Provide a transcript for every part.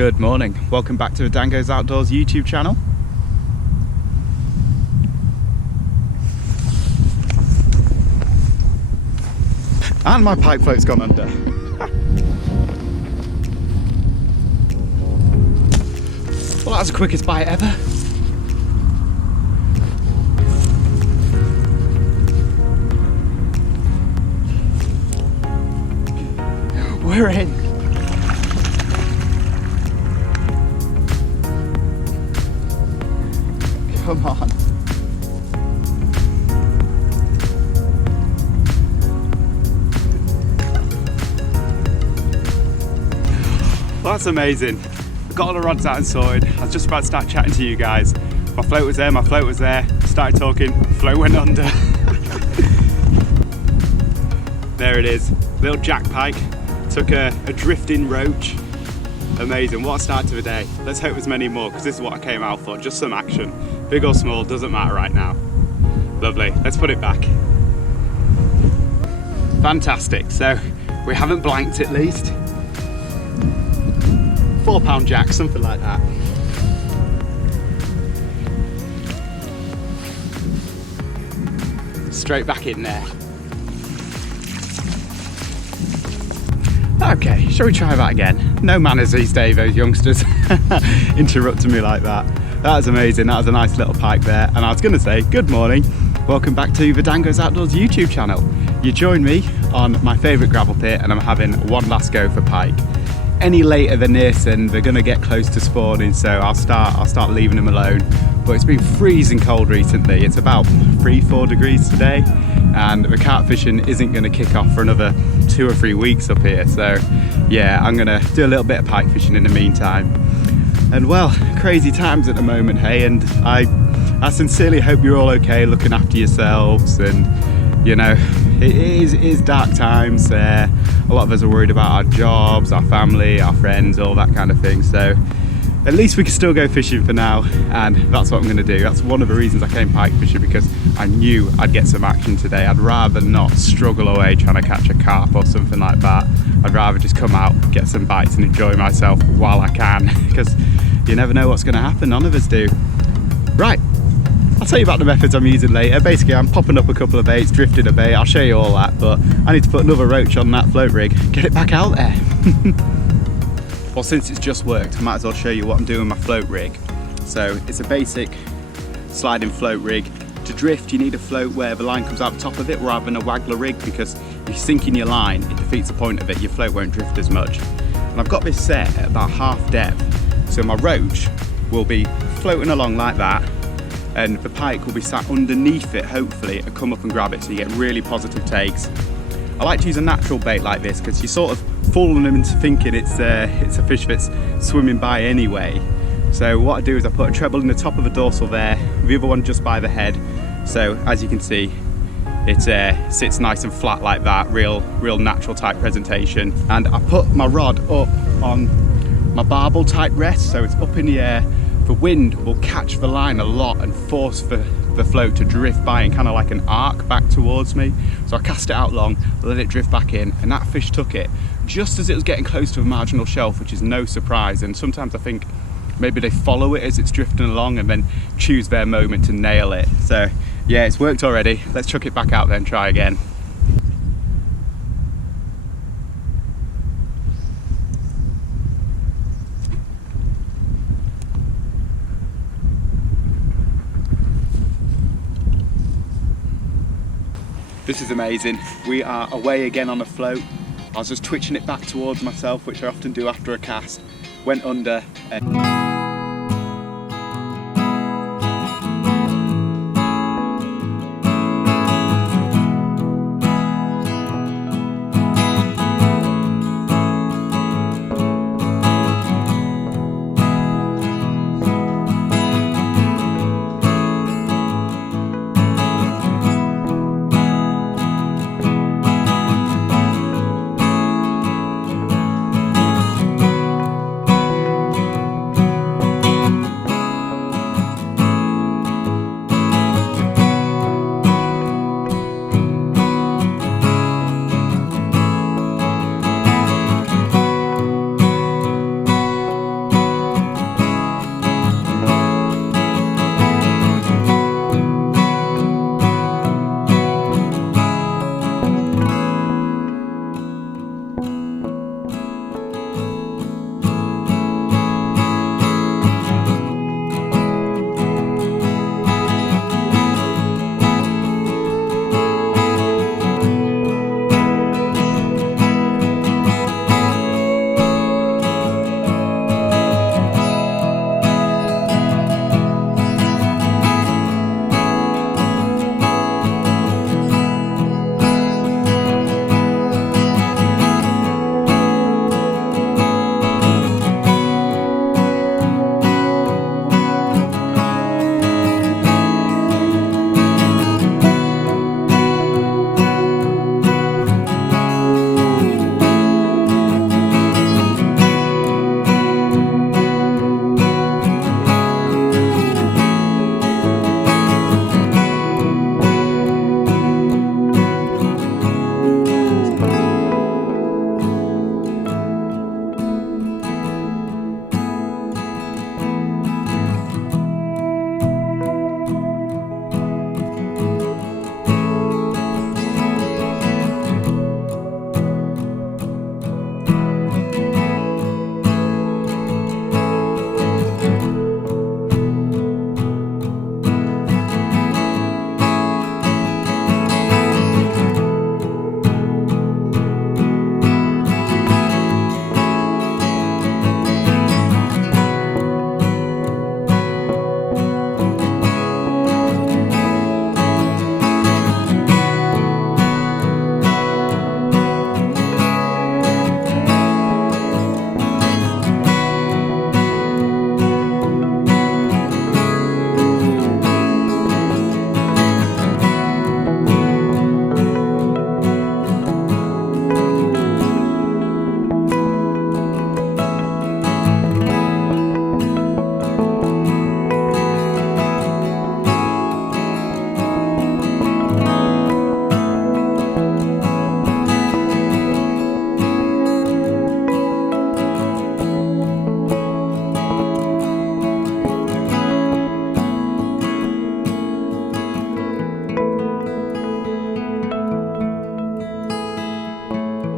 Good morning, welcome back to the DanGoesOutdoors YouTube channel. And my pike float's gone under. Well, that's the quickest bite ever. We're in. Come on. Well, that's amazing. I got all the rods out and sorted. I was just about to start chatting to you guys. My float was there, started talking, float went under. There it is, little jack pike. Took a drifting roach. Amazing, what a start to the day. Let's hope there's many more, because this is what I came out for, just some action. Big or small, doesn't matter right now. Lovely, let's put it back. Fantastic, so we haven't blanked at least. 4-pound jack, something like that. Straight back in there. Okay, shall we try that again? No manners these days, those youngsters. Interrupting me like that. That was amazing, that was a nice little pike there. And I was gonna say, good morning. Welcome back to the DanGoesOutdoors YouTube channel. You join me on my favourite gravel pit and I'm having one last go for pike. Any later than this and they're gonna get close to spawning, so I'll start leaving them alone. But it's been freezing cold recently. It's about 3-4 degrees today, and the carp fishing isn't gonna kick off for another 2 or 3 weeks up here. So yeah, I'm gonna do a little bit of pike fishing in the meantime. And well, crazy times at the moment, hey, and I sincerely hope you're all okay, looking after yourselves. And you know, it is dark times. A lot of us are worried about our jobs, our family, our friends, all that kind of thing. So at least we can still go fishing for now, and that's what I'm going to do. That's one of the reasons I came pike fishing, because I knew I'd get some action today. I'd rather not struggle away trying to catch a carp or something like that. I'd rather just come out, get some bites and enjoy myself while I can, because you never know what's going to happen. None of us do. Right, I'll tell you about the methods I'm using later. Basically, I'm popping up a couple of baits, drifting a bait. I'll show you all that, but I need to put another roach on that float rig, get it back out there. Well, since it's just worked, I might as well show you what I'm doing with my float rig. So it's a basic sliding float rig. To drift, you need a float where the line comes out the top of it rather than a waggler rig, because if you're sinking your line, it defeats the point of it. Your float won't drift as much. And I've got this set at about half depth. So my roach will be floating along like that, and the pike will be sat underneath it, hopefully, and come up and grab it, so you get really positive takes. I like to use a natural bait like this because you sort of fooling them into thinking it's a fish that's swimming by anyway. So what I do is I put a treble in the top of the dorsal there, the other one just by the head. So as you can see, it sits nice and flat like that, real natural type presentation. And I put my rod up on my barbel type rest, so it's up in the air. The wind will catch the line a lot and force the float to drift by in kind of like an arc back towards me. So I cast it out long, let it drift back in, and that fish took it just as it was getting close to a marginal shelf, which is no surprise. And sometimes I think maybe they follow it as it's drifting along and then choose their moment to nail it. So yeah, it's worked already. Let's chuck it back out there and try again. This is amazing. We are away again on a float. I was just twitching it back towards myself, which I often do after a cast. Went under and...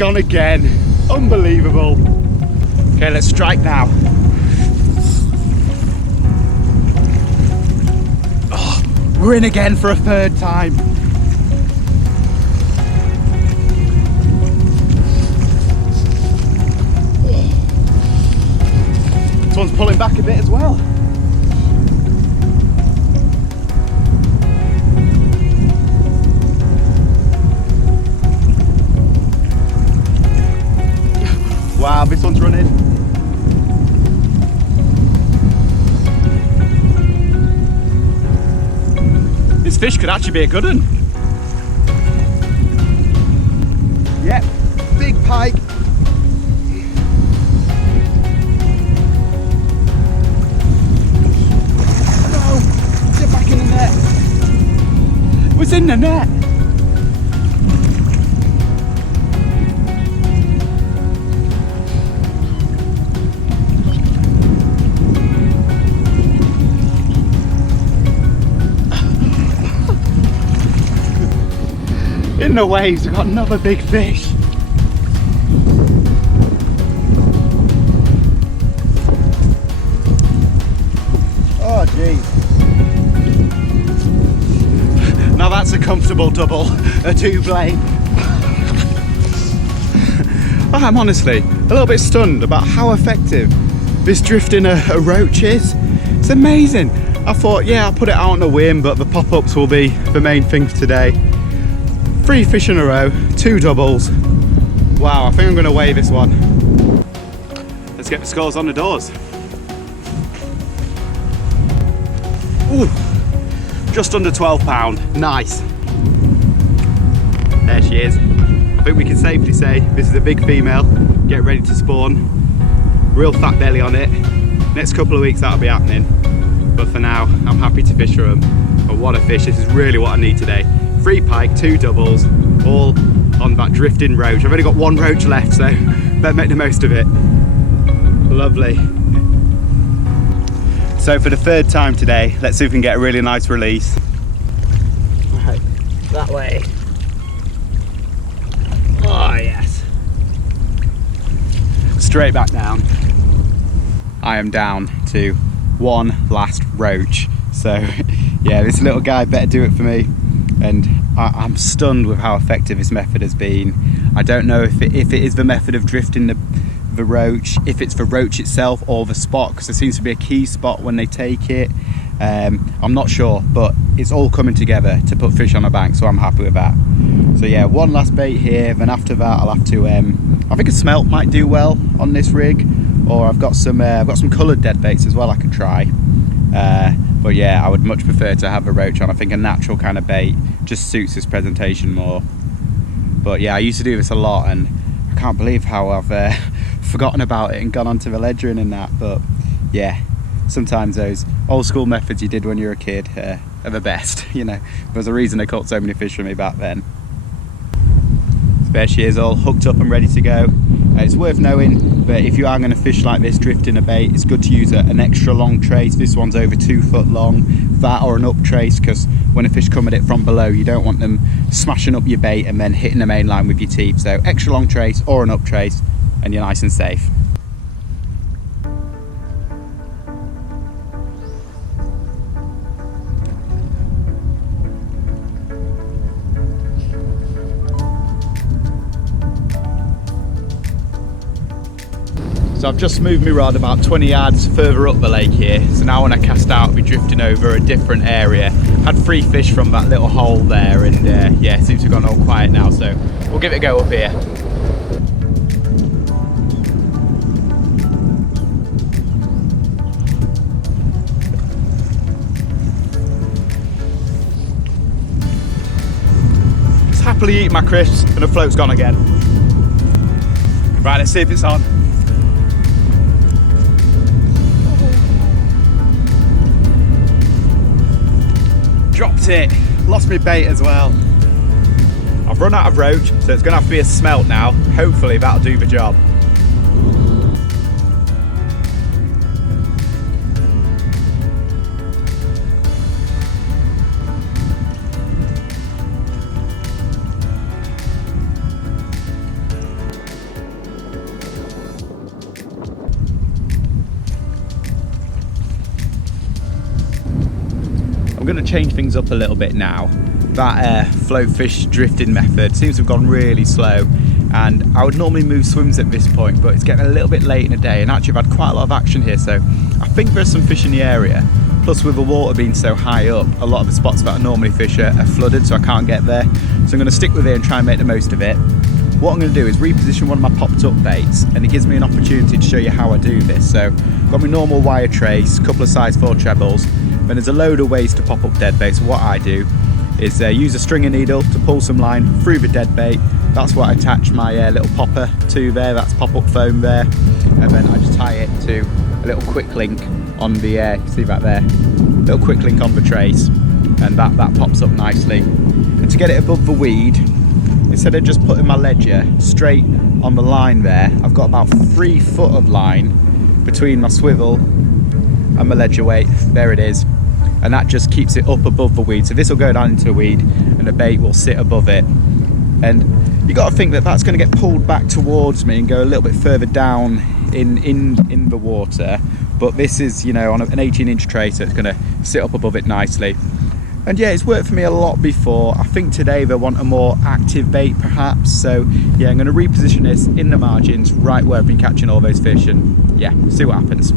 gone again. Unbelievable. Okay, let's strike now. Oh, we're in again for a third time. This one's pulling back a bit as well. Wow, this one's running. This fish could actually be a good one. Yep, big pike. No, get back in the net. It was in the net. In the waves, we've got another big fish. Oh geez. Now that's a comfortable double, a two-blade. I'm honestly a little bit stunned about how effective this drifting a roach is. It's amazing. I thought, yeah, I'll put it out on a whim, but the pop-ups will be the main thing for today. 3 fish in a row, 2 doubles. Wow, I think I'm going to weigh this one. Let's get the scores on the doors. Ooh, just under 12 pound. Nice. There she is. I think we can safely say this is a big female. Get ready to spawn. Real fat belly on it. Next couple of weeks that'll be happening. But for now, I'm happy to fish for them. But what a fish, this is really what I need today. 3 pike, 2 doubles, all on that drifting roach. I've only got 1 roach left, so better make the most of it. Lovely. So for the 3rd time today, let's see if we can get a really nice release. Right, that way. Oh yes. Straight back down. I am down to 1 last roach. So yeah, this little guy better do it for me. And I'm stunned with how effective this method has been. I don't know if it is the method of drifting the roach, if it's the roach itself or the spot, because there seems to be a key spot when they take it. I'm not sure, but it's all coming together to put fish on a bank, so I'm happy with that. So yeah, 1 last bait here, then after that I'll have to, I think a smelt might do well on this rig, or I've got some coloured dead baits as well I could try. But yeah, I would much prefer to have a roach on. I think a natural kind of bait just suits this presentation more. But yeah, I used to do this a lot, and I can't believe how I've forgotten about it and gone onto the ledgering and that. But yeah, sometimes those old school methods you did when you were a kid are the best. You know, there's a reason they caught so many fish for me back then. So there she is, all hooked up and ready to go. It's worth knowing that if you are going to fish like this, drifting a bait, it's good to use an extra long trace. This one's over 2 foot long, that or an up trace, because when a fish come at it from below, you don't want them smashing up your bait and then hitting the main line with your teeth. So extra long trace or an up trace, and you're nice and safe. So I've just moved my rod about 20 yards further up the lake here. So now when I cast out, I'll be drifting over a different area. Had 3 fish from that little hole there, and yeah, it seems to have gone all quiet now. So we'll give it a go up here. Just happily eating my crisps, and the float's gone again. Right, let's see if it's on. Dropped it, lost my bait as well. I've run out of roach, so it's gonna have to be a smelt now. Hopefully that'll do the job. going to change things up a little bit now. That float fish drifting method seems to have gone really slow, and I would normally move swims at this point, but it's getting a little bit late in the day, and actually I've had quite a lot of action here, so I think there's some fish in the area. Plus, with the water being so high up, a lot of the spots that I normally fish are flooded, so I can't get there. So I'm going to stick with it and try and make the most of it. What I'm going to do is reposition one of my popped up baits, and it gives me an opportunity to show you how I do this. So I've got my normal wire trace, a couple of size 4 trebles, then there's a load of ways to pop up dead bait. So what I do is use a stringer needle to pull some line through the dead bait. That's what I attach my little popper to there, that's pop up foam there, and then I just tie it to a little quick link on the, see that there, little quick link on the trace, and that pops up nicely. And to get it above the weed, instead of just putting my ledger straight on the line there, I've got about 3 foot of line between my swivel and my ledger weight. There it is, and that just keeps it up above the weed. So this will go down into a weed and the bait will sit above it, and you got to think that that's going to get pulled back towards me and go a little bit further down in the water. But this is, you know, on an 18-inch tray, so it's going to sit up above it nicely. And yeah, it's worked for me a lot before. I think today they want a more active bait perhaps, so yeah, I'm going to reposition this in the margins right where I've been catching all those fish, and yeah, see what happens.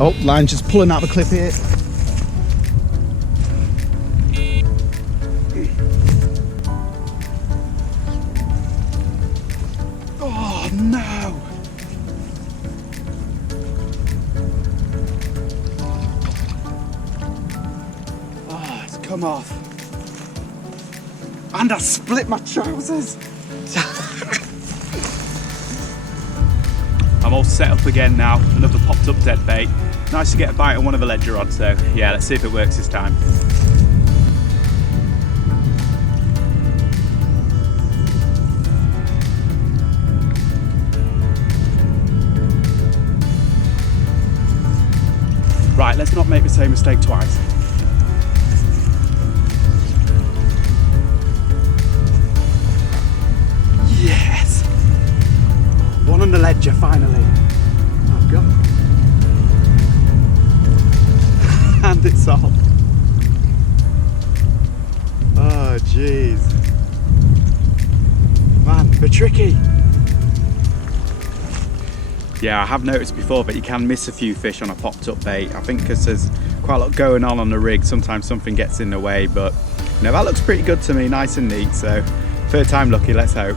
Oh, line's just pulling out the clip here. Oh no! Oh, it's come off. And I split my trousers! I'm all set up again now, another popped up dead bait. Nice to get a bite on one of the ledger rods, so yeah, let's see if it works this time. Right, let's not make the same mistake twice. Yes! One on the ledger, finally. Oh God. And it's off. Oh jeez. Man, they're tricky. Yeah, I have noticed before that you can miss a few fish on a popped up bait. I think because there's quite a lot going on the rig, sometimes something gets in the way, but you know, that looks pretty good to me, nice and neat, so third time lucky, let's hope.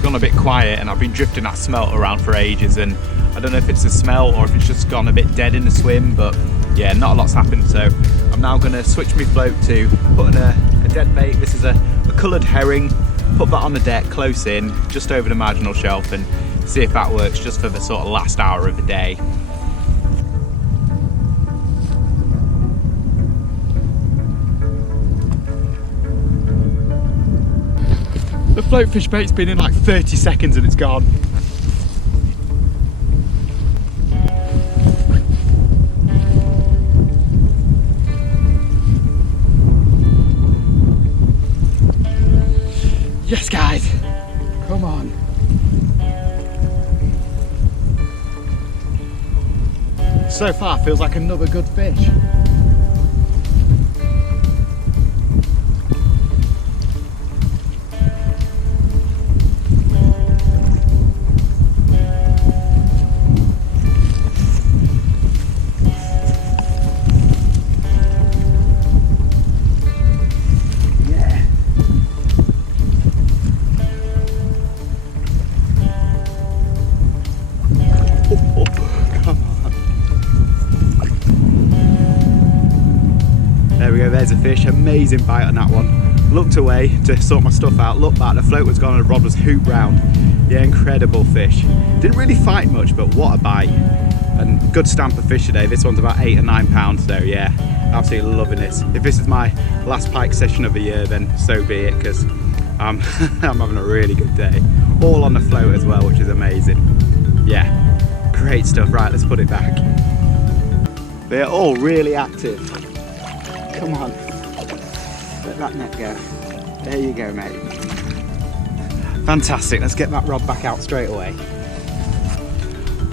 Gone a bit quiet, and I've been drifting that smelt around for ages, and I don't know if it's the smell or if it's just gone a bit dead in the swim, but yeah, not a lot's happened. So I'm now going to switch my float to putting a dead bait. This is a coloured herring. Put that on the deck close in, just over the marginal shelf, and see if that works just for the sort of last hour of the day. The float fish bait's been in like 30 seconds and it's gone. Yes guys, come on. So far feels like another good fish. There's a fish, amazing bite on that one. Looked away to sort my stuff out, looked back, the float was gone and the rod was hooped round. Yeah, incredible fish. Didn't really fight much, but what a bite. and good stamp of fish today. This one's about 8 or 9 pounds, so yeah, absolutely loving this. If this is my last pike session of the year, then so be it, because I'm having a really good day. All on the float as well, which is amazing. Yeah, great stuff. Right, let's put it back. They're all really active. Come on, let that net go. There you go, mate. Fantastic, let's get that rod back out straight away.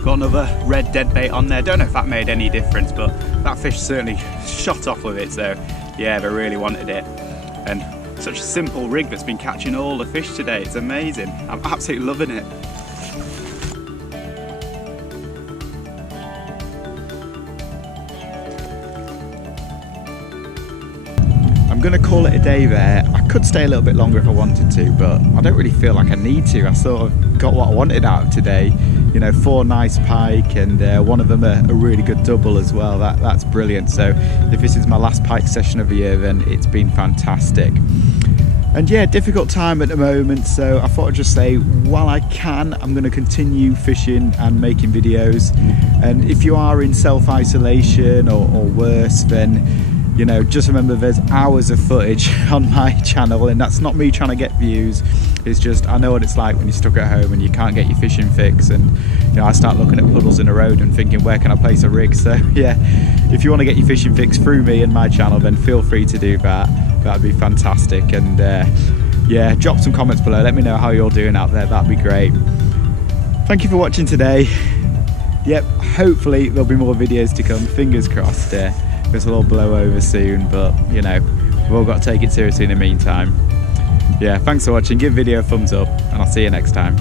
Got another red deadbait on there. Don't know if that made any difference, but that fish certainly shot off with it, so yeah, they really wanted it. And such a simple rig that's been catching all the fish today. It's amazing. I'm absolutely loving it. I'm gonna call it a day there. I could stay a little bit longer if I wanted to, but I don't really feel like I need to. I sort of got what I wanted out of today. You know, 4 nice pike, and one of them a really good double as well. That's brilliant. So if this is my last pike session of the year, then it's been fantastic. And yeah, difficult time at the moment, so I thought I'd just say, while I can, I'm going to continue fishing and making videos. And if you are in self-isolation or worse, then you know, just remember there's hours of footage on my channel, and that's not me trying to get views. It's just, I know what it's like when you're stuck at home and you can't get your fishing fix, and you know, I start looking at puddles in the road and thinking, where can I place a rig? So yeah, if you want to get your fishing fix through me and my channel, then feel free to do that. That'd be fantastic. And yeah, drop some comments below, let me know how you're doing out there. That'd be great. Thank you for watching today. Yep, hopefully there'll be more videos to come, fingers crossed. This will all blow over soon, but you know, we've all got to take it seriously in the meantime. Yeah, thanks for watching, give the video a thumbs up, and I'll see you next time.